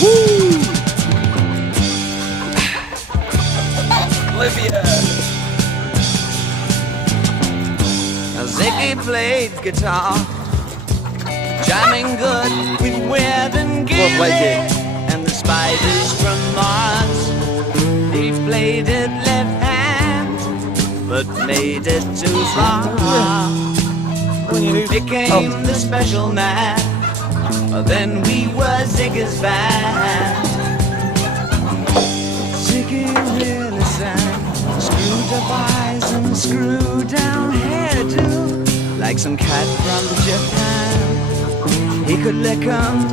Woo! Olivia. Ziggy played guitar, jamming good with Weird and Gilly and the Spiders from Mars. He played it left hand, but made it too far. Became the special man. Then we were Ziggy's band. Ziggy really sang, screwed up eyes and screwed down hairdo, like some cat from Japan. He could lick 'em